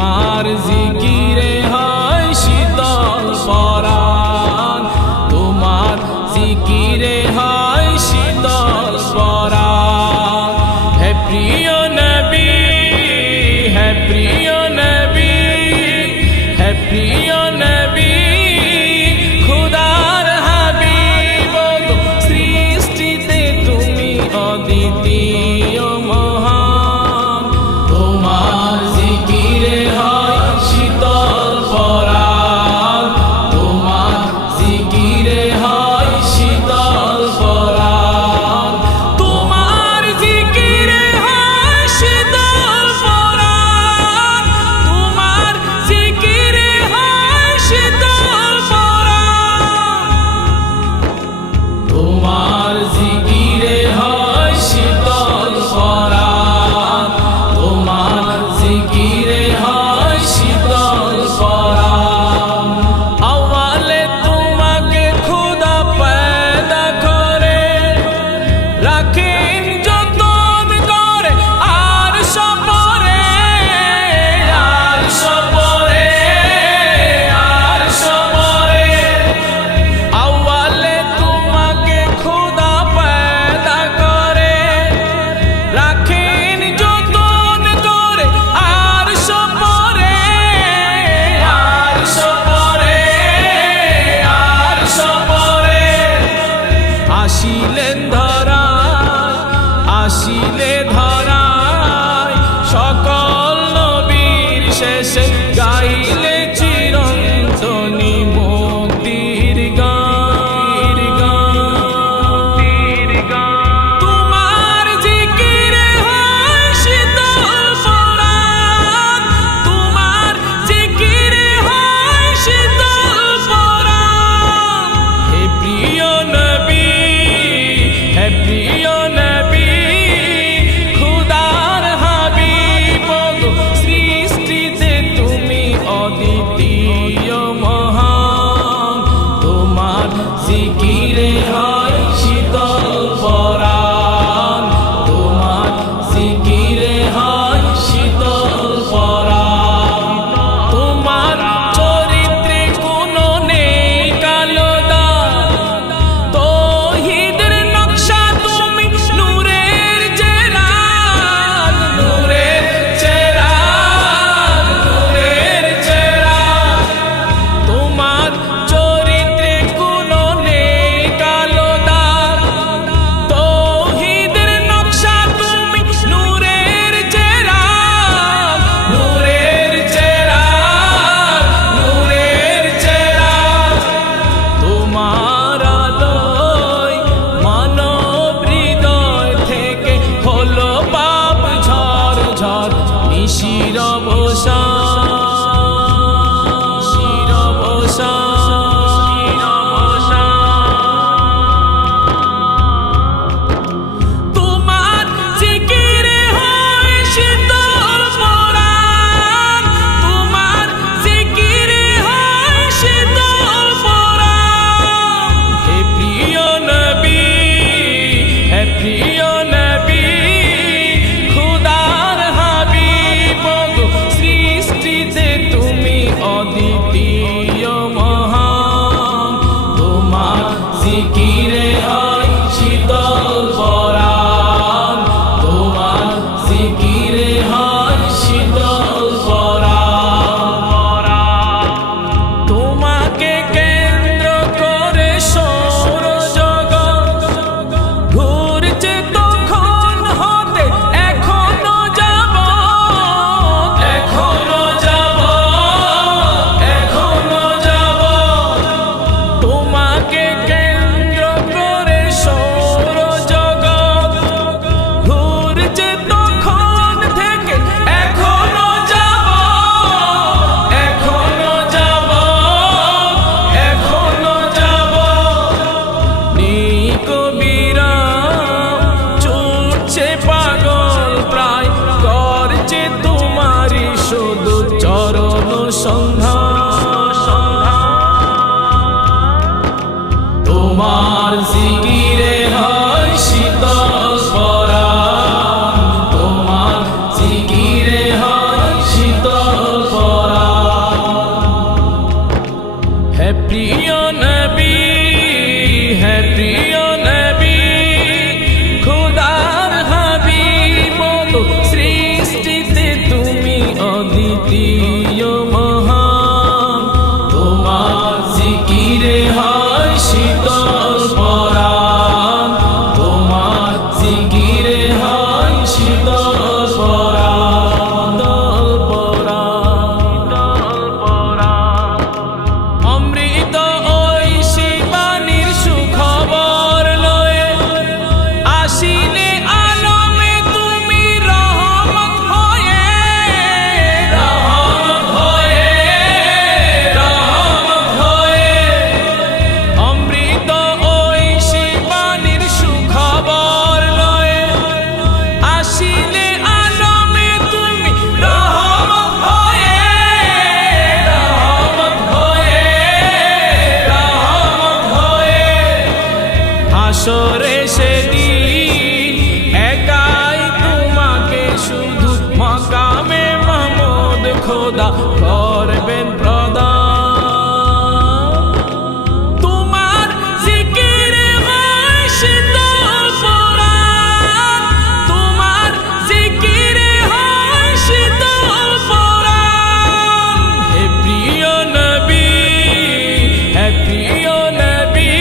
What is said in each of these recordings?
তোমার জিকিরে হয় শীতল পরাণ, তোমার জিকিরে হয় শীতল পরাণ। হে প্রিয় নবী, হে প্রিয় নবী, হে প্রিয় নবী, খুদার হাবিব গো, সৃষ্টিতে তুমি অদ্বিতীয় মহান। তোমার জিকিরে হয় শীতল পরাণ, তোমার জিকিরে হয় শীতল পরাণ, তোমার জিকিরে হয় শীতল পরাণ, তোমার জিকিরে হয় শীতল পরাণ, তোমার জিকিরে হয় শীতল পরাণ, তোমার জিকিরে হয় শীতল পরাণ। আওয়ালে তোমাকে খোদা পয়দা করে, রাখেন যতন করে আর সপরে, আর সপরে, আর সপরে। আওয়ালে তোমাকে খোদা পয়দা করে, রাখেন যতন করে আর সপরে, আর সপরে, আর সপরে। আসিলেন ধরায়, আসিলে ধরায়, সকল নবীর শেষে গাইলে চিরন্তনী মুক্তির গান। তোমার জিকিরে হয় শীতল পরাণ, তোমার জিকিরে হয় শীতল পরাণ। হে প্রিয় নবী, হে প্রিয় নবী, খুদার হাবিব গো, সৃষ্টিতে তুমি অদ্বিতীয় মহান। তোমার জিকিরে হয় শীতল পরাণ, তোমার জিকিরে হয় শীতল পরাণ। তোমার চরিত্রে কোনো নেই কালো দাগ, তৌহিদের নকশা তুমি নূরের চেরাগ, নূরের চেরাগ, নূরের চেরাগ। তোমার চরিত্রে কোনো নেই কালো দাগ, তৌহিদের নকশা তুমি নূরের চেরাগ, নূরের চেরাগ, নূরের চেরাগ। তোমার আলোয় মানব হৃদয় থেকে হলো পাপ ঝড় ঝড়, নিশির অবসান, নিশির অবসান। তোমার জিকিরে হয় শীতল পরাণ, তোমার জিকিরে হয় শীতল পরাণ। হে প্রিয় নবী, হে প্রিয় নবী, খুদার হাবিব গো, সৃষ্টিতে তুমি অদ্বিতীয় মহান। তোমার জিকিরে হয় শীতল পরাণ, তোমার জিকিরে হয় শীতল পরাণ। তোমাকে কেন্দ্র করে সৌরজগৎ ঘুরছে তখন হতে এখনো যাবৎ, এখনো যাবৎ, এখনো যাবৎ। তোমাকে কেন্দ্র করে সৌরজগৎ ঘুরছে তখন থেকে এখনো যাবৎ, এখনো যাবৎ, এখনো যাবৎ। নিকবিরাম ছুটছে পাগল প্রায়, করছে তোমারই শুধু চরণ সন্ধান। তোমার জিকিরে হয় শীতল পরাণ, তোমার জিকিরে হয় শীতল অদ্বিতীয় মহান, তোমার জিকিরে হয় শীতল পরাণ, তোমার জিকিরে হয় শীতল পরাণ, অমৃত ওই শিবানীর সুখবর লয়ে আসিলে আলমে তুমি রহমত হয়ে, রহমত হয়ে, রহমত হয়ে, অমৃত ওই শিবানীর সুখবর লয়ে আসিলে আলমে তুমি রহমত হয়ে, রহমত হয়ে, রহমত হয়ে, হাসরে সেদিন একাই তোমাকে শুধু মাকামে মাহমুদ খোদা করবেন প্রদান, তোমার জিকিরে হয় শীতল পরাণ, তোমার জিকিরে হয় শীতল পরাণ, হে প্রিয় নবী, হে প্রিয় নবী,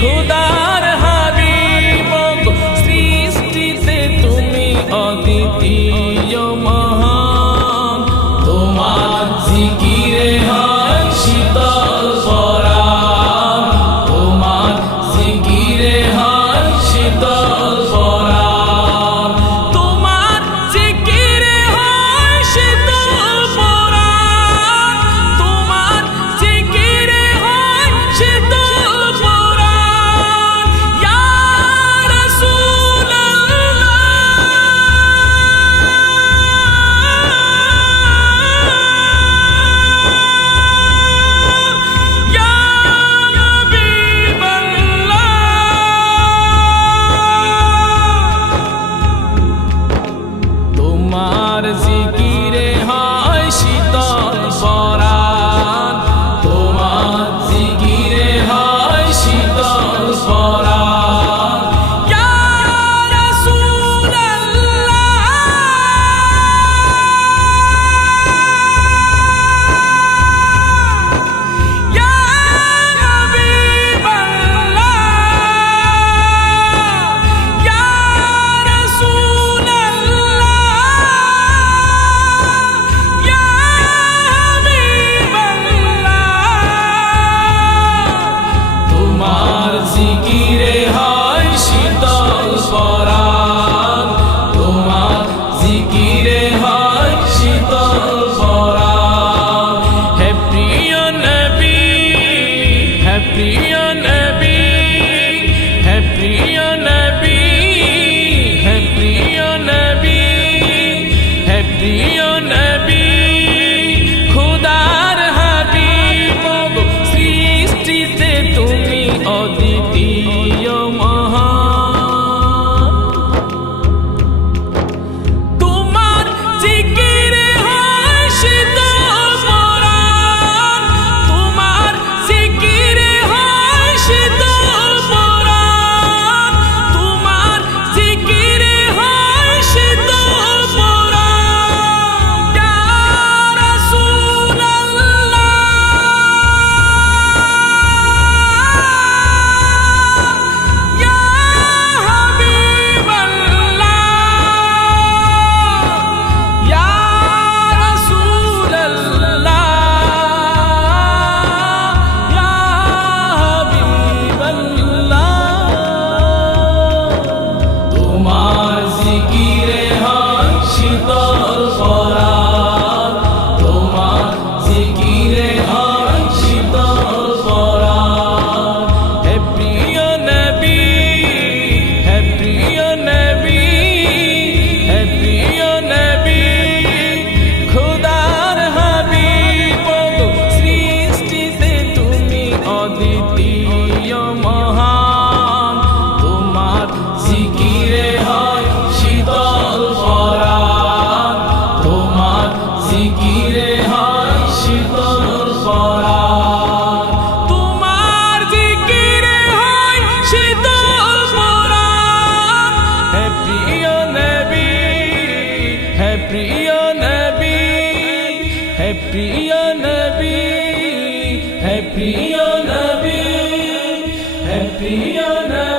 খোদার হাবিব গো, সৃষ্টিতে তুমি অদ্বিতীয় মহান, তোমার জিকিরে হয় শীতল পরাণ, তোমার জিকিরে হয় শীতল পরাণ, তোমার জিকিরে হয় শীতল পরাণ, তোমার জিকিরে হয় শীতল পরাণ, ইয়া রাসূলুল্লাহ, ইয়া হাবিবাল্লাহ, তোমার জিকিরে হয় শীতল পরাণ, তোমার জিকিরে হয় শীতল পরাণ, ইয়া রাসূলুল্লাহ, ইয়া হাবিবাল্লাহ, ইয়া রাসূলুল্লাহ, ইয়া হাবিবাল্লাহ, তোমার জিকিরে হয় শীতল পরাণ, তোমার জিকিরে হয় শীতল পরাণ, হে প্রিয় নবী, হে প্রিয় নবী, হে প্রিয় নবী, হে প্রিয় নবী, হে প্রিয় নবী, খোদার হাবিব গো, সৃষ্টিতে তুমি অদ্বিতীয় মহান, তোমার জিকিরে হয় শীতল পরাণ, তোমার জিকিরে হয় শীতল পরাণ, তোমার জিকিরে হয় শীতল পরাণ, ইয়া রাসূলুল্লাহ, ইয়া হাবিবাল্লাহ, ইয়া রাসূলুল্লাহ, ইয়া হাবিবাল্লাহ, তোমার জিকিরে হয় শীতল পরাণ, তোমার জিকিরে হয় শীতল পরাণ, হে প্রিয় নবী, হে প্রিয় নবী, হে প্রিয় নবী, খোদার হাবিব গো, সৃষ্টিতে তুমি অদ্বিতীয় মহান, তোমার জিকিরে হয় শীতল পরাণ, তোমার জিকিরে হয় শীতল পরাণ, তোমার জিকিরে হয় শীতল পরাণ, হে প্রিয় নবী, হে প্রিয় নবী, প্রিয় নবী, হে প্রিয় নবী, হে প্রিয় নবী।